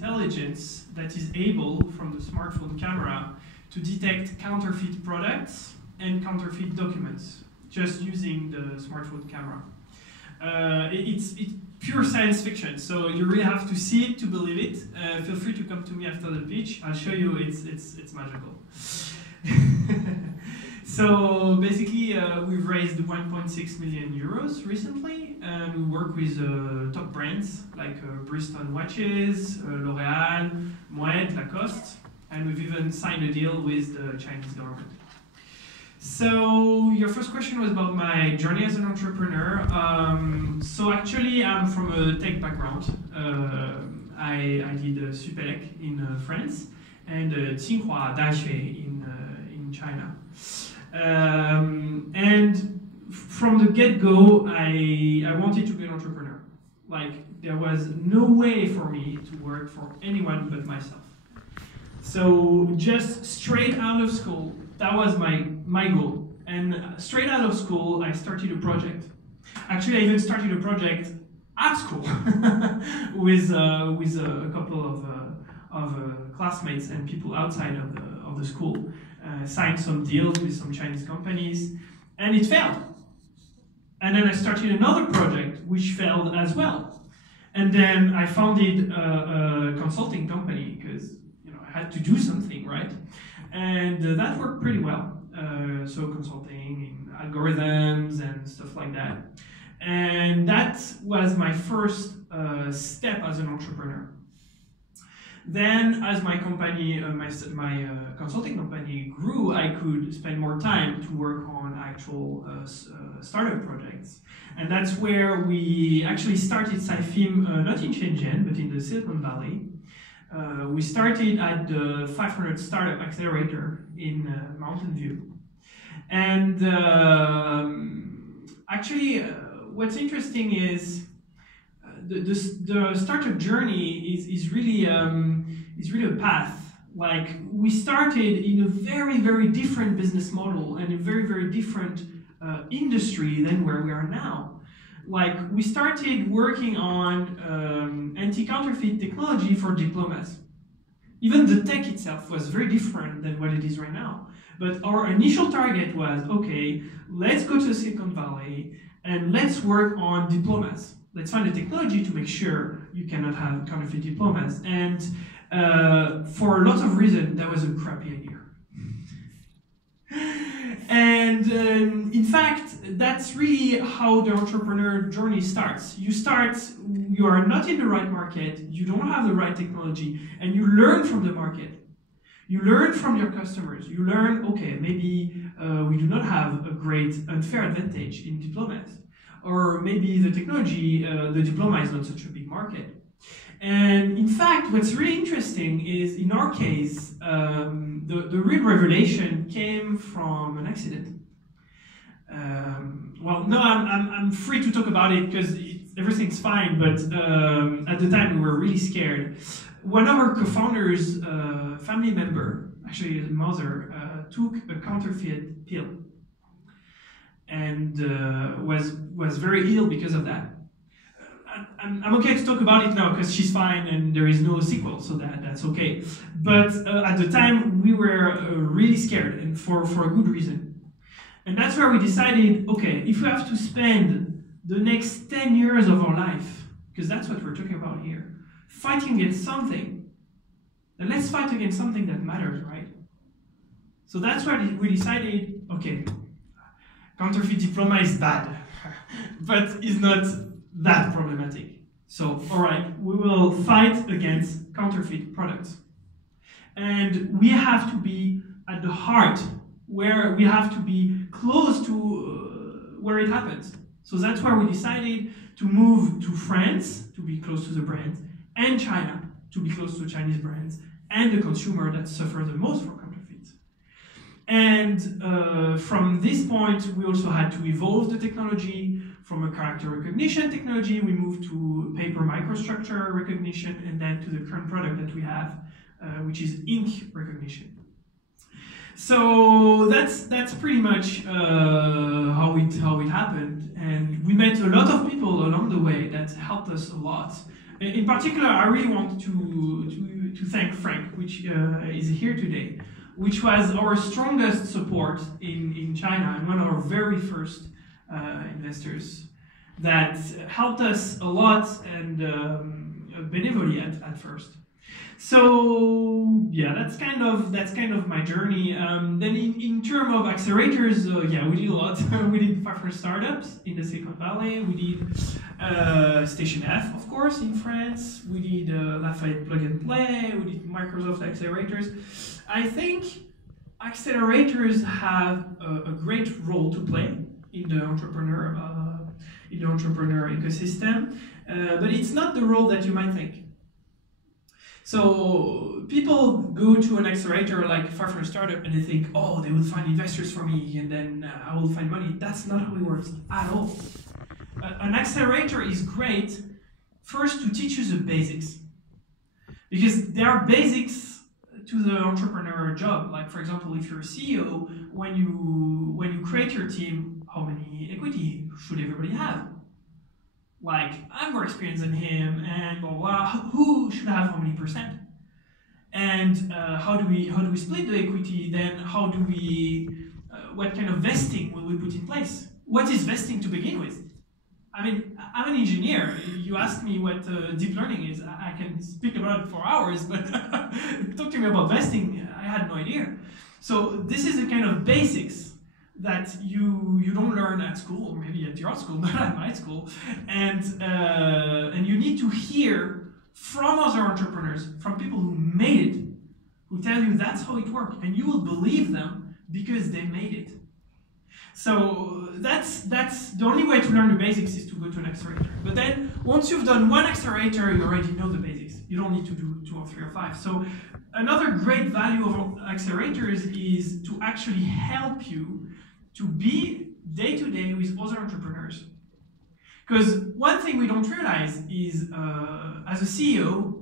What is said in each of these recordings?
intelligence that is able, from the smartphone camera, to detect counterfeit products and counterfeit documents, just using the smartphone camera. It's pure science fiction, so you really have to see it to believe it. Feel free to come to me after the pitch. I'll show you. It's magical. So basically, we've raised 1.6 million euros recently, and we work with top brands like Bristol watches, L'Oréal, Moet, Lacoste, and we've even signed a deal with the Chinese government. So your first question was about my journey as an entrepreneur. So actually, I'm from a tech background. I did Cypheme in France and Tsinghua Daxue in China. And from the get-go, I wanted to be an entrepreneur. Like, there was no way for me to work for anyone but myself. So just straight out of school, that was my goal. And straight out of school, I started a project. Actually, I even started a project at school with a couple of classmates and people outside of the school. Signed some deals with some Chinese companies, and it failed. And then I started another project, which failed as well. And then I founded a consulting company, because I had to do something, right? And that worked pretty well. So consulting in algorithms and stuff like that. And that was my first step as an entrepreneur. Then, as my company, my consulting company grew, I could spend more time to work on actual startup projects. And that's where we actually started Cypheme, not in Shenzhen, but in the Silicon Valley. We started at the 500 Startup Accelerator in Mountain View. And actually, what's interesting is the startup journey is really a path. Like, we started in a very, very different business model and a very, very different industry than where we are now. Like, we started working on anti-counterfeit technology for diplomas. Even the tech itself was very different than what it is right now. But our initial target was, okay, let's go to Silicon Valley and let's work on diplomas. Let's find a technology to make sure you cannot have counterfeit diplomas. And for a lot of reasons, that was a crappy idea. And in fact, that's really how the entrepreneur journey starts. You are not in the right market, you don't have the right technology, and you learn from the market. You learn from your customers. You learn, okay, maybe we do not have a great unfair advantage in diplomas. Or maybe the technology, the diploma is not such a big market. And in fact, what's really interesting is, in our case, the real revelation came from an accident. Well, no, I'm free to talk about it because everything's fine, but at the time we were really scared. One of our co-founders, family member, actually his mother, took a counterfeit pill and was very ill because of that. I'm okay to talk about it now because she's fine and there is no sequel, so that's okay. But at the time we were really scared, and for a good reason. And that's where we decided, okay, if we have to spend the next 10 years of our life, because that's what we're talking about here, fighting against something, then let's fight against something that matters, right? So that's why we decided, okay, counterfeit diploma is bad, but it's not that problematic. So, all right, we will fight against counterfeit products. And we have to be at the heart, where we have to be close to where it happens. So that's why we decided to move to France, to be close to the brands, and China, to be close to Chinese brands, and the consumer that suffer the most from counterfeits. And from this point, we also had to evolve the technology. From a character recognition technology, we moved to paper microstructure recognition, and then to the current product that we have, which is ink recognition. So that's pretty much how it happened, and we met a lot of people along the way that helped us a lot. In particular, I really want to which is here today, which was our strongest support in China and one of our very first investors that helped us a lot and benevolently at first. So yeah, that's kind of my journey. Then in terms of accelerators, yeah, we did a lot. We did 500 startups in the Silicon Valley. We did Station F, of course, in France. We did Lafayette Plug and Play. We did Microsoft accelerators. I think accelerators have a great role to play in the entrepreneur ecosystem, but it's not the role that you might think. So people go to an accelerator like 500 startup and they think, oh, they will find investors for me and then I will find money. That's not how it works at all. An accelerator is great first to teach you the basics, because there are basics to the entrepreneur job. Like, for example, if you're a CEO, when you create your team, how many equity should everybody have? Like, I'm more experienced than him, and blah, blah, who should have how many percent? And how do we split the equity? Then how do we, what kind of vesting will we put in place? What is vesting to begin with? I mean, I'm an engineer. You asked me what deep learning is. I can speak about it for hours, but talk to me about vesting, I had no idea. So this is the kind of basics that you don't learn at school, or maybe at your school, not at my school, and you need to hear from other entrepreneurs, from people who made it, who tell you that's how it works, and you will believe them because they made it. So that's the only way to learn the basics is to go to an accelerator. But then once you've done one accelerator, you already know the basics. You don't need to do 2 or 3 or 5. So another great value of accelerators is to actually help you to be day-to-day with other entrepreneurs. Because one thing we don't realize is, as a CEO,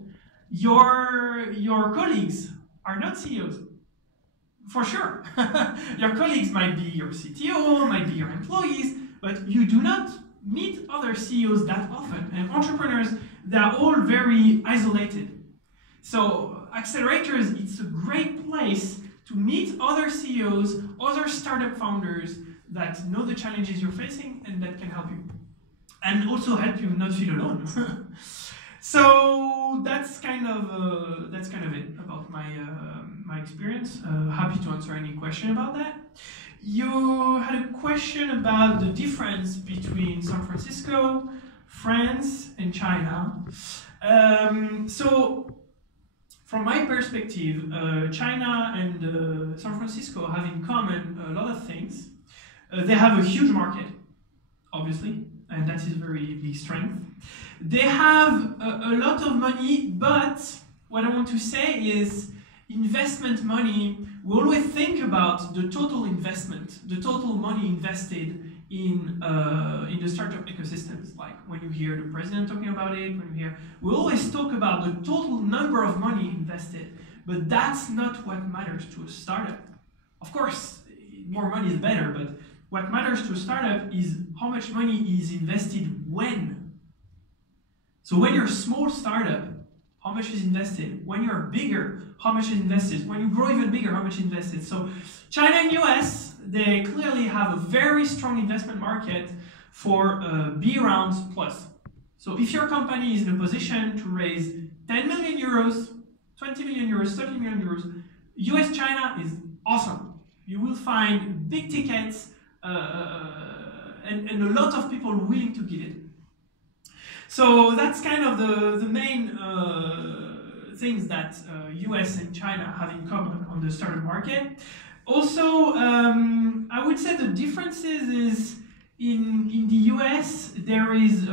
your colleagues are not CEOs. For sure. Your colleagues might be your CTO, might be your employees, but you do not meet other CEOs that often. And entrepreneurs, they're all very isolated. So accelerators, it's a great place to meet other CEOs, other startup founders that know the challenges you're facing and that can help you. And also help you not feel alone. So that's kind of it about my experience. Happy to answer any question about that. You had a question about the difference between San Francisco, France, and China. So from my perspective, China and San Francisco have in common a lot of things. They have a huge market, obviously, and that is a very big strength. They have a lot of money, but what I want to say is investment money, we always think about the total investment, the total money invested in the startup ecosystems. Like when you hear the president talking about it, we always talk about the total number of money invested, but that's not what matters to a startup. Of course, more money is better, but what matters to a startup is how much money is invested when. So when you're a small startup, how much is invested? When you're bigger, how much is invested? When you grow even bigger, how much is invested? So China and US, they clearly have a very strong investment market for B rounds plus. So if your company is in a position to raise 10 million euros, 20 million euros, 30 million euros, US China is awesome. You will find big tickets and a lot of people willing to give it. So that's kind of the main things that US and China have in common on the startup market. Also, I would say the differences is in the US there is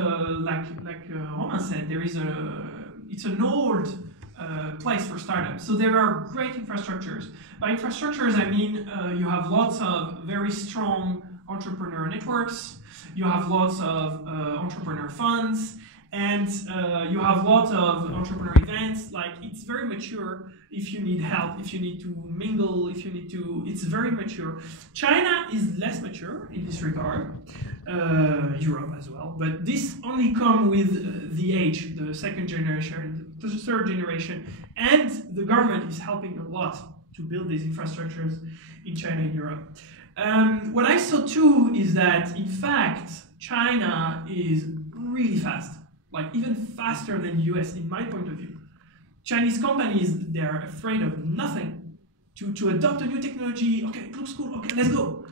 like Romain said, it's an old place for startups. So there are great infrastructures. By infrastructures, I mean you have lots of very strong entrepreneur networks, you have lots of entrepreneur funds, and you have lots of entrepreneur events. Like, it's very mature. If you need help, if you need to mingle, it's very mature. China is less mature in this regard, Europe as well, but this only comes with the age, the second generation the third generation. And the government is helping a lot to build these infrastructures in China and Europe. What I saw too is that, in fact, China is really fast, like even faster than the US in my point of view. Chinese companies, they're afraid of nothing. To adopt a new technology, okay, it looks cool, okay, let's go.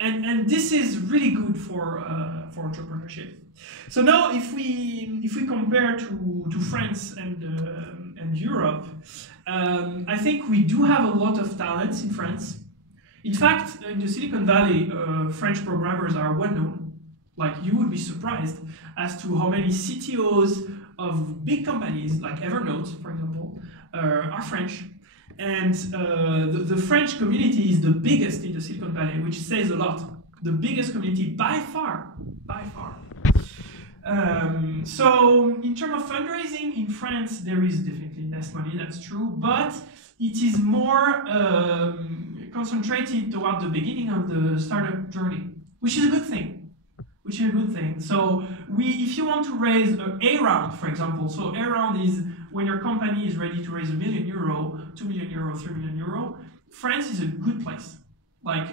And this is really good for entrepreneurship. So now, if we compare to France and Europe, I think we do have a lot of talents in France. In fact, in the Silicon Valley, French programmers are well known. Like, you would be surprised as to how many CTOs of big companies, like Evernote, for example, are French. And the French community is the biggest in the Silicon Valley, which says a lot. The biggest community by far, by far. So in terms of fundraising in France, there is definitely less money, that's true, but it is more concentrated toward the beginning of the startup journey, which is a good thing. Which is a good thing. So if you want to raise A round, for example, so A round is when your company is ready to raise €1 million, €2 million, €3 million, France is a good place. Like,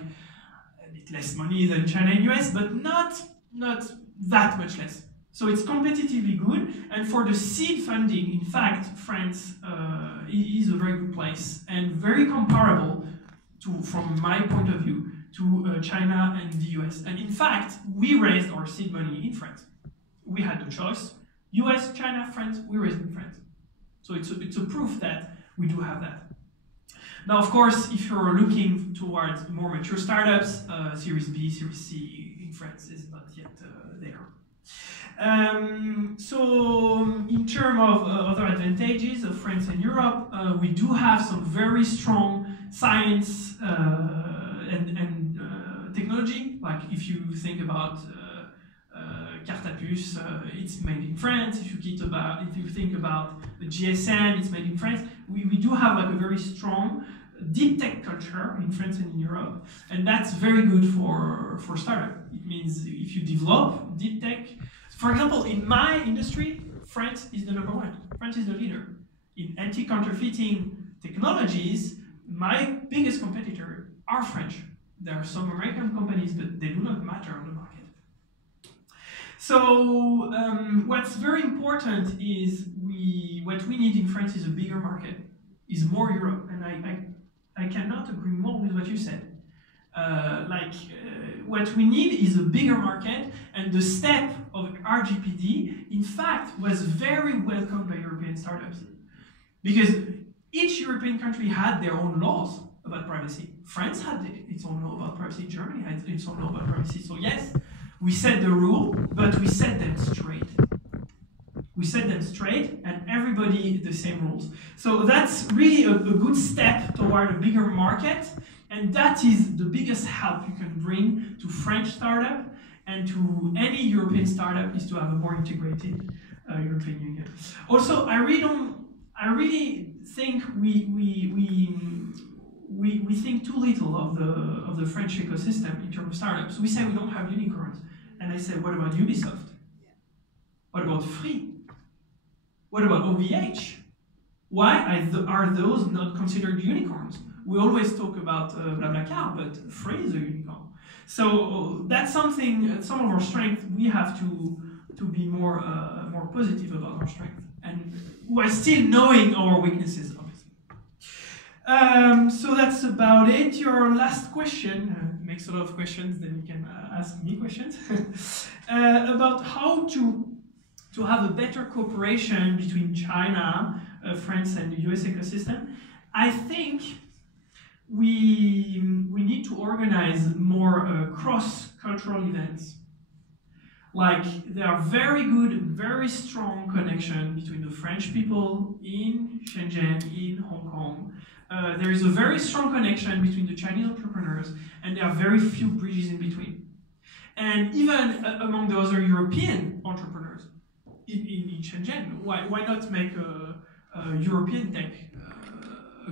a bit less money than China and US, but not that much less. So it's competitively good, and for the seed funding, in fact, France is a very good place, and very comparable to, from my point of view, to China and the US. And in fact, we raised our seed money in France. We had the choice. US, China, France, we raised in France. So it's a proof that we do have that. Now, of course, if you're looking towards more mature startups, Series B, Series C in France is not yet there. So in terms of other advantages of France and Europe, we do have some very strong science and technology. Like, if you think about carte à puce, it's made in France. If you think about the GSM, it's made in France. We do have like a very strong deep tech culture in France and in Europe, and that's very good for startup. It means if you develop deep tech, for example, in my industry, France is the #1. France is the leader in anti-counterfeiting technologies. My biggest competitor are French. There are some American companies, but they do not matter on the market. So what's very important is what we need in France is a bigger market, is more Europe, and I cannot agree more with what you said. What we need is a bigger market, and the step of RGPD, in fact, was very welcomed by European startups, because each European country had their own laws about privacy. France had its own law about privacy. Germany had its own law about privacy. So yes, we set the rule, but we set them straight. We set them straight, and everybody the same rules. So that's really a good step toward a bigger market, and that is the biggest help you can bring to French startup and to any European startup, is to have a more integrated European Union. Also, I really think we think too little of the French ecosystem in terms of startups. We say we don't have unicorns, and I say, what about Ubisoft? What about Free? What about OVH? Why are those not considered unicorns? We always talk about BlaBlaCar, but Free is a unicorn. So that's something, some of our strength, we have to be more positive about our strength, and while still knowing our weaknesses, obviously. So that's about it. Your last question makes a lot of questions, then you can ask me questions about how to have a better cooperation between China, France, and the US ecosystem. I think we need to organize more cross-cultural events. Like, there are very good, very strong connection between the French people in Shenzhen, in Hong Kong. There is a very strong connection between the Chinese entrepreneurs, and there are very few bridges in between. And even among the other European entrepreneurs in Shenzhen, why not make a European tech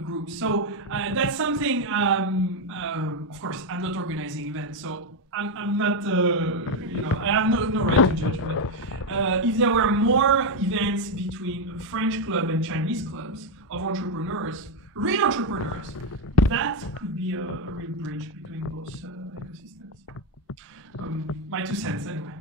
group? So that's something, of course, I'm not organizing events, so I'm not, you know, I have no right to judge, but if there were more events between French club and Chinese clubs of entrepreneurs, real entrepreneurs, that could be a real bridge between both ecosystems. My 2 cents, anyway.